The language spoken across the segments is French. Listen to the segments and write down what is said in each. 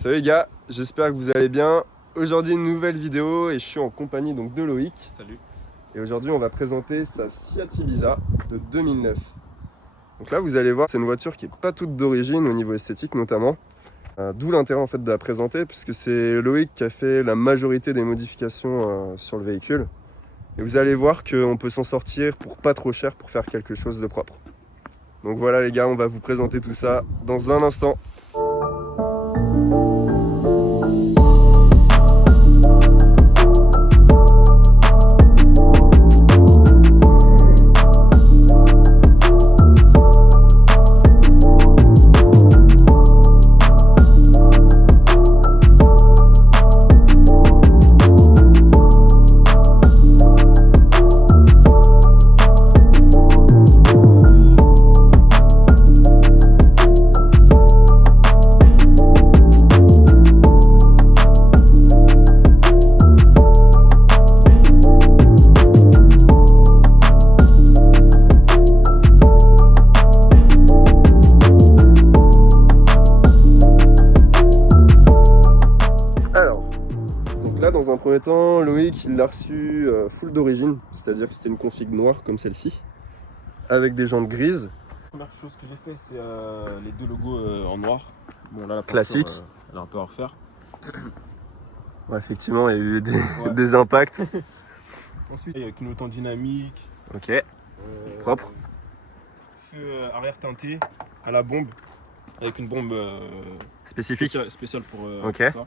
Salut les gars, j'espère que vous allez bien. Aujourd'hui une nouvelle vidéo et je suis en compagnie donc de Loïc. Salut. Et aujourd'hui on va présenter sa Seat Ibiza de 2009. Donc là vous allez voir, c'est une voiture qui n'est pas toute d'origine au niveau esthétique notamment. D'où l'intérêt en fait de la présenter puisque c'est Loïc qui a fait la majorité des modifications sur le véhicule. Et vous allez voir qu'on peut s'en sortir pour pas trop cher pour faire quelque chose de propre. Donc voilà les gars, on va vous présenter tout ça dans un instant. Dans un premier temps, Loïc il l'a reçu full d'origine, c'est-à-dire que c'était une config noire comme celle-ci, avec des jantes grises. La première chose que j'ai fait, c'est les deux logos en noir. Bon, là, la classique. peinture, elle a un peu à refaire. Ouais, effectivement, il y a eu des impacts. Ensuite, il y a clignotant dynamique. Ok, propre. Feu arrière teinté à la bombe, avec une bombe Spécifique. spéciale pour Ok. ça.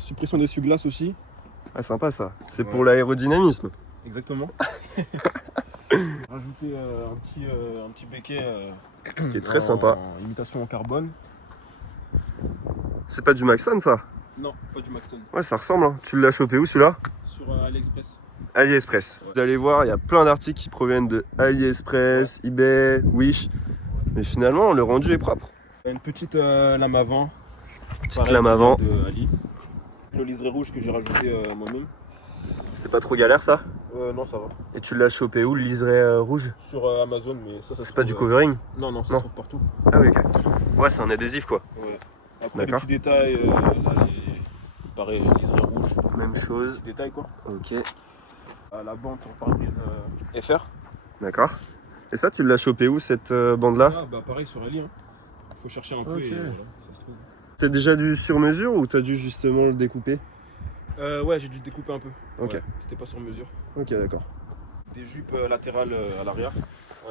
Suppression d'essuie-glace aussi. Ah, sympa ça. C'est Ouais. pour l'aérodynamisme. Exactement. Rajouter un petit béquet Qui est très sympa. en imitation en carbone. C'est pas du Maxton ça? Non, pas du Maxton. Ouais, ça ressemble. Hein. Tu l'as chopé où celui-là? Sur AliExpress. AliExpress. Ouais. Vous allez voir, il y a plein d'articles qui proviennent de AliExpress, eBay, Wish. Mais finalement, le rendu est propre. Une petite lame avant. Petite lame avant. De Ali. Le liseré rouge que j'ai rajouté moi-même. C'est pas trop galère ça? Non, ça va. Et tu l'as chopé où le liseré rouge? Sur Amazon, mais ça C'est pas du covering? Non, ça Non. se trouve partout. Ah oui, ok. Ouais, c'est un adhésif quoi. Ouais. Après, les D'accord. petits détails, là, pareil, liseré rouge. Même Petits chose. détails, quoi. Ok. La bande pour pare-brise FR. D'accord. Et ça, tu l'as chopé où cette bande-là? Ah, bah pareil sur Ali. Hein. Faut chercher un peu Ok. et voilà, ça se trouve. T'as déjà du sur-mesure ou t'as dû justement le découper? Ouais, j'ai dû découper un peu. Ok. Ouais, c'était pas sur mesure. Ok, d'accord. Des jupes latérales à l'arrière.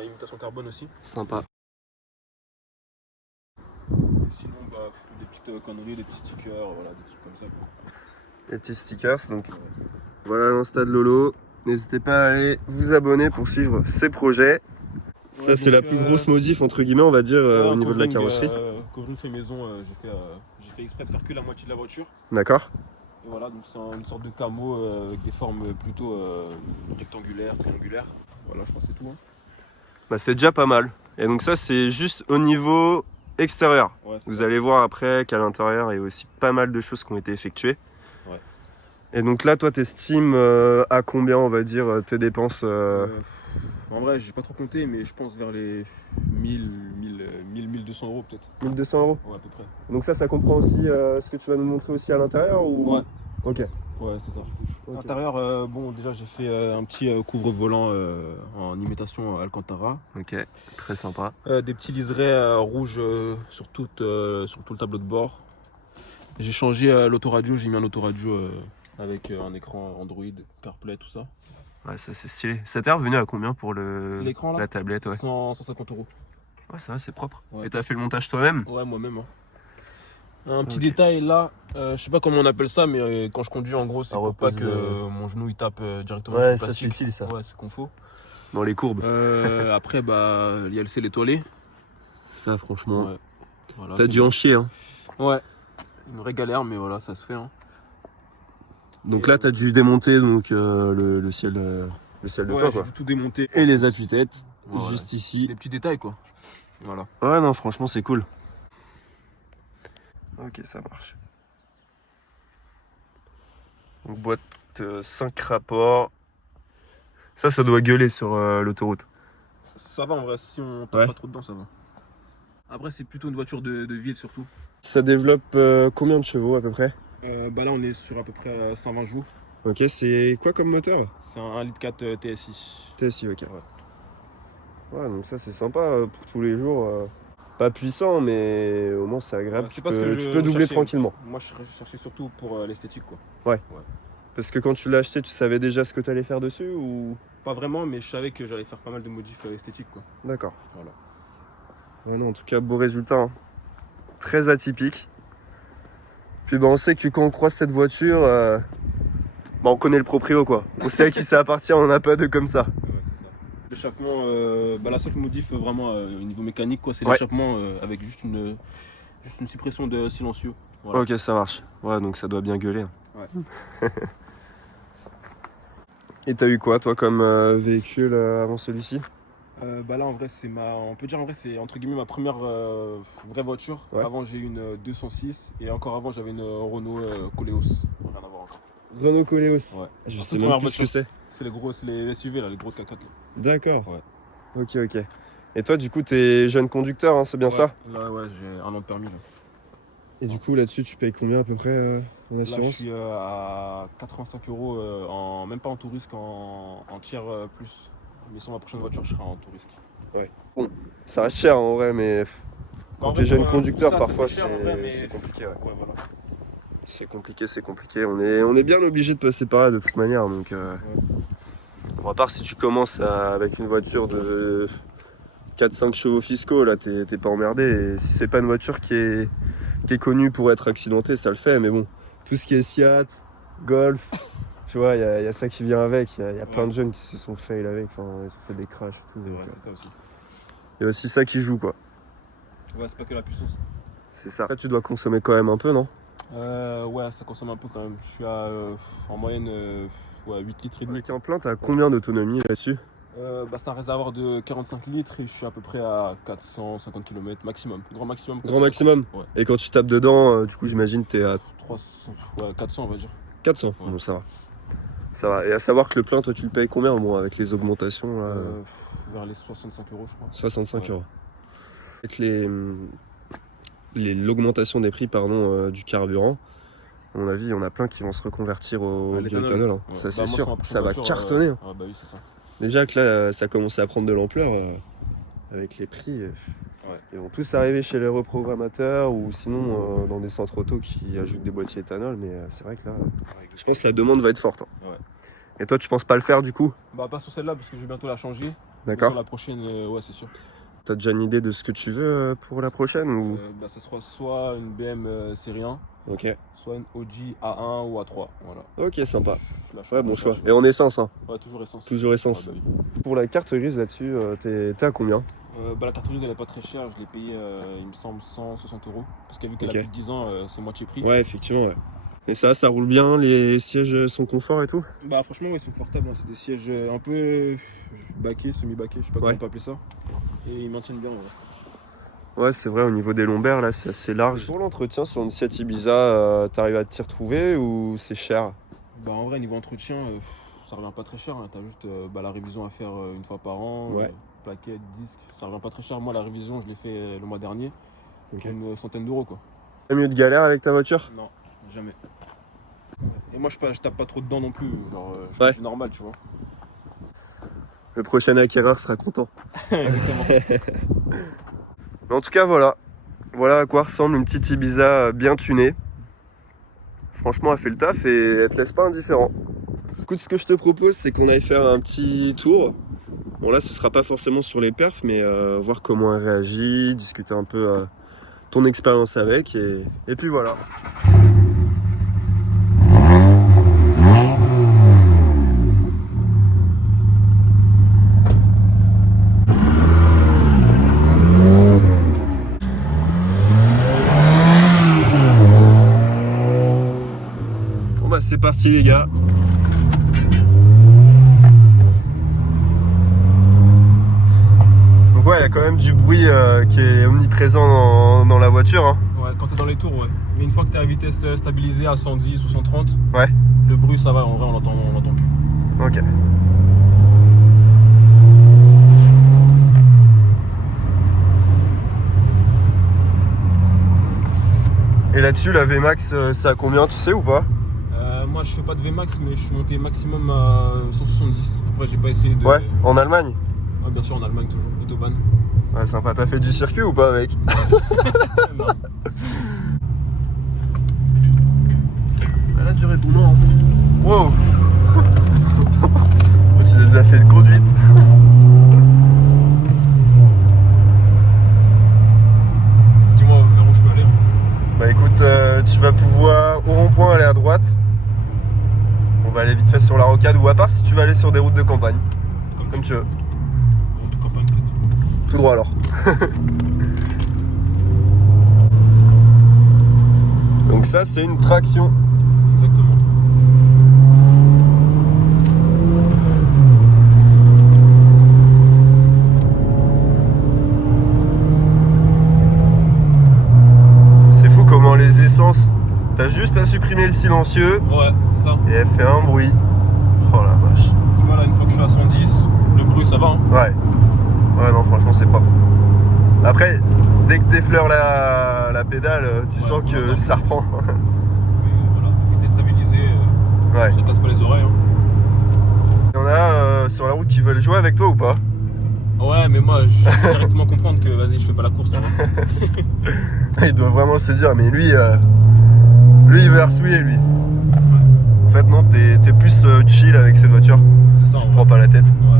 Imitation carbone aussi. Sympa. Et sinon, bah, des petites conneries, des petits stickers, voilà, des trucs comme ça. Les petits stickers, donc voilà l'insta de Lolo. N'hésitez pas à aller vous abonner pour suivre ses projets. Ça, Ouais, c'est la donc, plus grosse modif, entre guillemets, on va dire, au niveau de la carrosserie. Covering fait maison, j'ai fait exprès de faire que la moitié de la voiture. D'accord. Et voilà, donc c'est une sorte de camo avec des formes plutôt rectangulaires, triangulaires. Voilà, je crois que c'est tout. Hein. Bah, c'est déjà pas mal. Et donc ça, c'est juste au niveau extérieur. Ouais, Vous ça. allez voir après qu'à l'intérieur, il y a aussi pas mal de choses qui ont été effectuées. Ouais. Et donc là, toi, t'estimes à combien, on va dire, tes dépenses En vrai, j'ai pas trop compté, mais je pense vers les 1200 euros peut-être. 1200 euros. Ouais, à peu près. Donc ça comprend aussi ce que tu vas nous montrer aussi à l'intérieur ou... Ouais. Ok. Ouais, c'est ça. Ok. L'intérieur, bon, déjà j'ai fait un petit couvre-volant en imitation Alcantara. Ok, très sympa. Des petits liserés rouges sur tout le tableau de bord. J'ai changé l'autoradio, j'ai mis un autoradio avec un écran Android, CarPlay, tout ça. Ouais, ça c'est stylé. Ça t'est revenu à combien pour L'écran là, la tablette? Ouais, 150 euros. ouais ça va, c'est propre. Ouais. Et t'as fait le montage toi-même? Ouais, moi-même. Hein. Un petit Ok. détail là, je sais pas comment on appelle ça, mais quand je conduis en gros, c'est Ça pour pas repose, que mon genou il tape directement Ouais, sur le ça, plastique. c'est utile, ça. Ouais, c'est qu'on faut. Dans les courbes. Après, bah, il y a le ciel étoilé. Ça, franchement. Ouais. Voilà, T'as c'est dû en chier, hein. Ouais, une vraie galère, mais voilà, ça se fait. Hein. Donc Et là, t'as dû démonter donc, le ciel de Ouais, toit, j'ai quoi. dû tout démonter. Et les appuis-têtes, Ouais, juste ici. des petits détails quoi. Voilà. Ouais, non, franchement, c'est cool. Ok, ça marche. Donc, boîte 5 rapports. Ça doit gueuler sur l'autoroute. Ça va en vrai, si on tape Ouais. pas trop dedans, ça va. Après, c'est plutôt une voiture de ville surtout. Ça développe combien de chevaux à peu près? Bah là, on est sur à peu près 120 chevaux. Ok, c'est quoi comme moteur? C'est un 1,4 litre TSI. TSI, ok. Ouais. Ouais, donc ça c'est sympa pour tous les jours. Pas puissant, mais au moins c'est agréable. Ouais, Tu c'est pas ce que peux, tu peux je doubler recherchais. tranquillement. Moi, je cherchais surtout pour l'esthétique, quoi. Ouais. Ouais. Parce que quand tu l'as acheté, tu savais déjà ce que tu allais faire dessus ou... Pas vraiment, mais je savais que j'allais faire pas mal de modifs esthétiques, quoi. D'accord. Voilà. Ouais, non, en tout cas, beau résultat, hein. Très atypique. Puis bah, on sait que quand on croise cette voiture, bah, on connaît le proprio quoi. On sait à qui ça appartient, on n'a pas de comme ça. Ouais, c'est ça. L'échappement, bah, la seule modif vraiment au niveau mécanique, quoi, c'est Ouais. l'échappement avec juste une suppression de silencieux. Voilà. Ok, ça marche. Ouais, donc ça doit bien gueuler, hein. Ouais. Et t'as eu quoi toi comme véhicule avant celui-ci? Bah là en vrai on peut dire en vrai c'est entre guillemets ma première vraie voiture. Ouais. Avant j'ai eu une 206 et encore avant j'avais une Renault Koleos. Rien à voir encore. Renault Koleos. Ouais. Je Ma sais toute même première plus ce que voiture. c'est. C'est les SUV là, les gros 4x4 là. D'accord. Ouais. Ok, ok. Et toi du coup t'es jeune conducteur, hein, c'est bien Ouais. ça? Là ouais j'ai un an de permis là. Et du coup là-dessus tu payes combien à peu près en Là je assurance? suis à 85 euros même pas en tout risque en tiers plus. Mais sur ma prochaine voiture je serai en tout risque. Ouais. Bon, ça reste cher en vrai, mais quand En t'es vrai, jeune pour conducteur ça parfois fait cher, en vrai, mais- c'est compliqué. Ouais. Ouais voilà. C'est compliqué, c'est compliqué. On est bien obligé de passer par là de toute manière. Donc, bon, à part si tu commences avec une voiture de 4-5 chevaux fiscaux, là, t'es pas emmerdé. Et si c'est pas une voiture qui est connue pour être accidentée, ça le fait. Mais bon, tout ce qui est Seat, Golf, tu vois, il y a ça qui vient avec. Il y a plein de jeunes qui se sont fail avec. Enfin, ils ont fait des crashs et tout. C'est Donc, vrai, c'est ça aussi. il y a aussi ça qui joue, quoi. Ouais, c'est pas que la puissance. C'est ça. Après, tu dois consommer quand même un peu, non? Ouais, ça consomme un peu quand même. Je suis à en moyenne ouais, 8 litres et demi. Avec un plein, t'as combien d'autonomie là-dessus? Bah, c'est un réservoir de 45 litres et je suis à peu près à 450 km maximum. Grand maximum. Grand maximum? Ouais. Et quand tu tapes dedans, du coup, j'imagine t'es à 300, ouais, 400 on va dire. 400. Ouais. Bon, ça va. Ça va. Et à savoir que le plein, toi, tu le payes combien, bon, avec les augmentations là, Vers les 65 euros je crois. 65 Ouais. euros. Avec l'augmentation des prix du carburant, à mon avis, il y en a plein qui vont se reconvertir au À l'éthanol. bioéthanol, hein. Ouais. Ça, Bah, c'est moi, sur sûr. ma prochaine Ça va voiture, cartonner, hein. Ah bah oui, c'est ça. Déjà que là, ça commence à prendre de l'ampleur avec les prix. Ouais. Ils vont tous arriver chez les reprogrammateurs ou sinon dans des centres auto qui ajoutent des boîtiers éthanol. Mais c'est vrai que là, je pense que la demande va être forte, hein. Ouais. Et toi, tu penses pas le faire du coup? Bah, pas sur celle-là parce que je vais bientôt la changer. Mais D'accord. sur la prochaine, ouais, c'est sûr. T'as déjà une idée de ce que tu veux pour la prochaine ou... Bah, ça sera soit une BM série 1, Ok. soit une OG A1 ou A3. Voilà. Ok, sympa. Je la change, Ouais, bon je la choix. change. Et en essence, hein. Ouais, toujours essence. Toujours essence. Ah, bah, oui. Pour la carte grise là-dessus, t'es à combien? Bah, la carte grise elle est pas très chère, je l'ai payée il me semble 160 euros. Parce qu'elle vu qu'elle Ok. a plus de 10 ans, c'est moitié prix. Ouais, effectivement, ouais. Et ça roule bien, les sièges sont confort et tout? Bah franchement ouais, ils sont confortables, hein. C'est des sièges un peu baqués, semi-baqués, je sais pas comment Ouais. on peut appeler ça. Et ils maintiennent bien. Ouais. Ouais, c'est vrai, au niveau des lombaires, là, c'est assez large. Pour l'entretien sur une Seat Ibiza, t'arrives à t'y retrouver ou c'est cher? Bah en vrai niveau entretien, ça revient pas très cher, hein. T'as juste bah, la révision à faire une fois par an, Ouais. plaquettes, disques, ça revient pas très cher. Moi la révision je l'ai fait le mois dernier, Ok. une centaine d'euros quoi. T'as mieux de galère avec ta voiture? Non, jamais. Et moi je tape pas trop dedans non plus, genre je Ouais. fais du normal tu vois. Le prochain acquéreur sera content. Exactement. Mais en tout cas, voilà. Voilà à quoi ressemble une petite Ibiza bien tunée. Franchement, elle fait le taf et elle te laisse pas indifférent. Écoute, ce que je te propose, c'est qu'on aille faire un petit tour. Bon, là, ce sera pas forcément sur les perfs, mais voir comment elle réagit, discuter un peu ton expérience avec, et puis voilà. Bon bah c'est parti les gars. Donc ouais, il y a quand même du bruit qui est omniprésent dans la voiture, hein. Ouais, quand t'es dans les tours, ouais. Mais une fois que t'es à vitesse stabilisée à 110 ou 130, Ouais. le bruit ça va, en vrai on l'entend plus. Ok. Et là-dessus, la VMAX, c'est à combien, tu sais ou pas? Moi je fais pas de VMAX, mais je suis monté maximum à 170. Après j'ai pas essayé de... Ouais, en Allemagne? Ouais, bien sûr en Allemagne toujours, Autobahn. Ouais, sympa. T'as fait du circuit ou pas, mec? Non. Elle a duré ton nom. Wow. Tu les as fait de conduite. Dis-moi vers où je peux aller. Bah écoute, tu vas pouvoir au rond-point aller à droite. On va aller vite fait sur la rocade, ou à part si tu vas aller sur des routes de campagne. Comme tu veux. Route de campagne peut-être. Tout droit alors. Donc ça c'est une traction. Exactement. C'est fou comment les essences, t'as juste à supprimer le silencieux Ouais, c'est ça. et elle fait un bruit. Oh la vache. Tu vois là, une fois que je suis à 110, le bruit ça va. Hein. Ouais. Ouais non franchement c'est propre. Après, dès que t'effleures la pédale, tu sens que attends. ça reprend. Mais voilà, il est déstabilisé, Ouais. ça casse pas les oreilles. Hein. Il y en a sur la route qui veulent jouer avec toi ou pas? Ouais, mais moi je vais directement comprendre que vas-y, je fais pas la course, tu vois. Il doit vraiment se dire, mais lui il veut arsouiller lui. En fait non, t'es plus chill avec cette voiture. C'est ça, Tu te prends pas la tête. Ouais.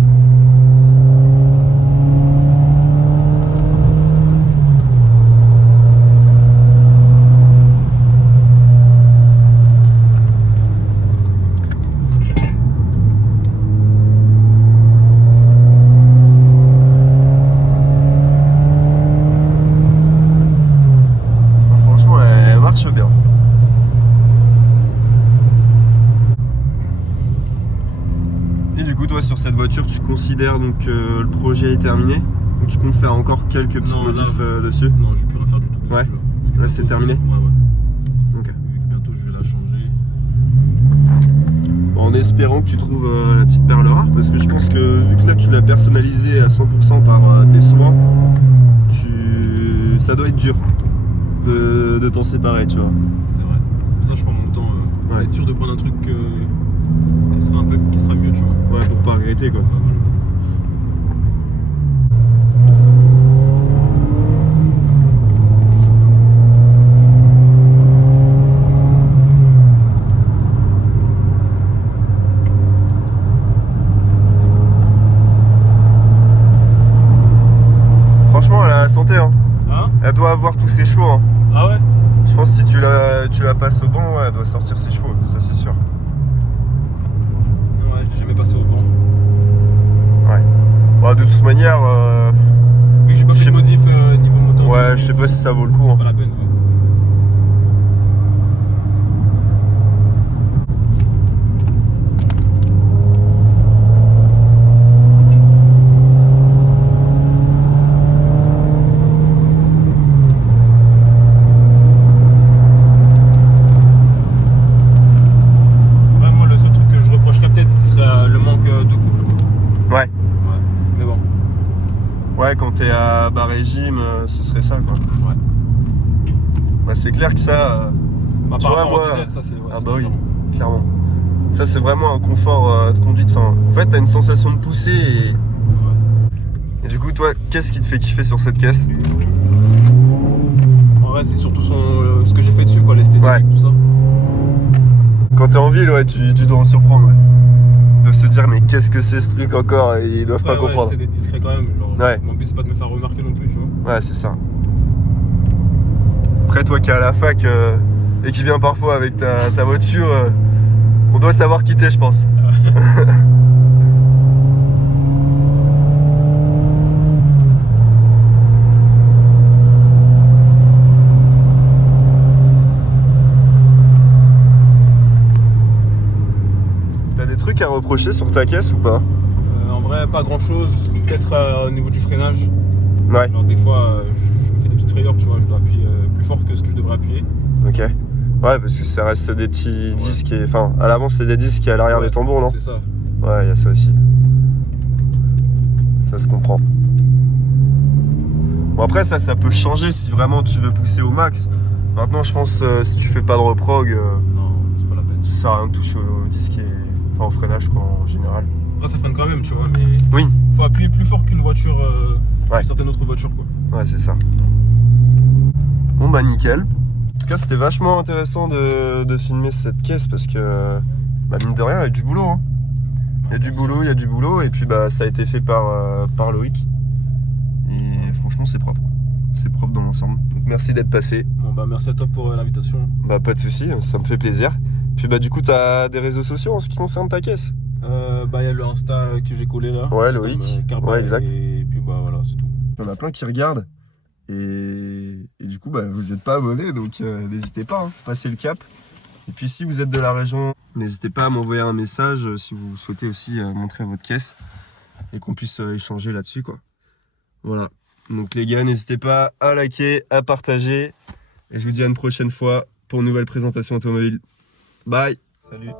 Franchement, elle marche bien. Et du coup, toi, sur cette voiture, tu considères donc que le projet est terminé? Ou tu comptes faire encore quelques petites Non, là, modifs dessus? Non, je vais plus rien faire du tout dessus. Ouais. Là, Là, c'est terminé? Ouais. Ok. Vu que bientôt je vais la changer. En espérant que tu trouves la petite perle rare, parce que je pense que vu que là tu l'as personnalisé à 100% par tes soins, ça doit être dur de t'en séparer, tu vois. C'est vrai. C'est pour ça que je prends mon temps. Ouais. Être sûr de prendre un truc qui sera mieux, tu vois. Ouais, pour pas regretter quoi. Ouais, voilà. Franchement, elle a la santé, hein. Hein? Elle doit avoir tous ses chevaux, hein. Ah ouais? Je pense que si tu la passes au banc, ouais, elle doit sortir ses chevaux, ça c'est sûr. Ouais, je l'ai jamais passé au banc. Ouais. Bah, de toute manière, Oui, j'ai pas Je fait sais de modif niveau moteur. ouais, je sais pas si ça vaut le coup. C'est Hein. pas la peine, ouais. Ouais, moi, le seul truc que je reprocherais peut-être, ce serait le manque de couple. Ouais. Ouais, mais bon. Ouais, quand t'es à bas régime, ce serait ça quoi. Ouais. Bah, c'est clair que ça, Bah, Tu par vois, rapport moi- au diesel, ça c'est. Ouais, ah c'est bah oui. différent. clairement. Ça c'est vraiment un confort de conduite. Enfin, en fait, t'as une sensation de pousser Ouais. et du coup, toi, qu'est-ce qui te fait kiffer sur cette caisse? En vrai, c'est surtout ce que j'ai fait dessus, quoi, l'esthétique, Ouais. tout ça. Quand t'es en ville, ouais, tu dois en surprendre, ouais. De se dire, mais qu'est-ce que c'est ce truc encore? Et ils doivent pas Ouais, comprendre. j'essaie d'être discret quand même. Genre, Ouais. Mon but, c'est pas de me faire remarquer non plus, tu vois. Ouais, c'est ça. Après, toi qui es à la fac et qui viens parfois avec ta voiture, on doit savoir quitter, je pense. T'as des trucs à reprocher sur ta caisse ou pas? En vrai, pas grand chose. Peut-être au niveau du freinage. Ouais. Alors, des fois, je me fais des petites frayeurs, tu vois. Je dois appuyer plus fort que ce que je devrais appuyer. Ok. Ouais, parce que ça reste des petits disques. Enfin, à l'avant, c'est des disques et à l'arrière Ouais, des tambours, non? C'est ça. Ouais, il y a ça aussi. Ça se comprend. Bon, après, ça peut changer si vraiment tu veux pousser au max. Maintenant, je pense, si tu fais pas de reprog, Non, c'est pas la peine. ça sert à rien de toucher au disque enfin au freinage quoi, en général. Après, ça freine quand même, tu vois, mais Oui. faut appuyer plus fort qu'une voiture, Ouais. certaines autres voitures, quoi. Ouais, c'est ça. Bon bah nickel. En tout cas, c'était vachement intéressant de filmer cette caisse parce que, bah, mine de rien, il y a du boulot. Hein. Il y a du boulot, et puis bah, ça a été fait par Loïc. Et franchement, c'est propre. C'est propre dans l'ensemble. Donc merci d'être passé. Bon, bah, merci à toi pour l'invitation. Bah, pas de soucis, ça me fait plaisir. Puis bah, du coup, t'as des réseaux sociaux en ce qui concerne ta caisse? Bah, il y a le Insta que j'ai collé là. Ouais, Loïc. Carba, Ouais, exact. Et puis, bah, voilà, c'est tout. Il y en a plein qui regardent. Et du coup, bah, vous n'êtes pas abonnés, donc n'hésitez pas, hein, passez le cap. Et puis si vous êtes de la région, n'hésitez pas à m'envoyer un message si vous souhaitez aussi montrer votre caisse et qu'on puisse échanger là-dessus, quoi. Voilà. Donc les gars, n'hésitez pas à liker, à partager. Et je vous dis à une prochaine fois pour une nouvelle présentation automobile. Bye! Salut!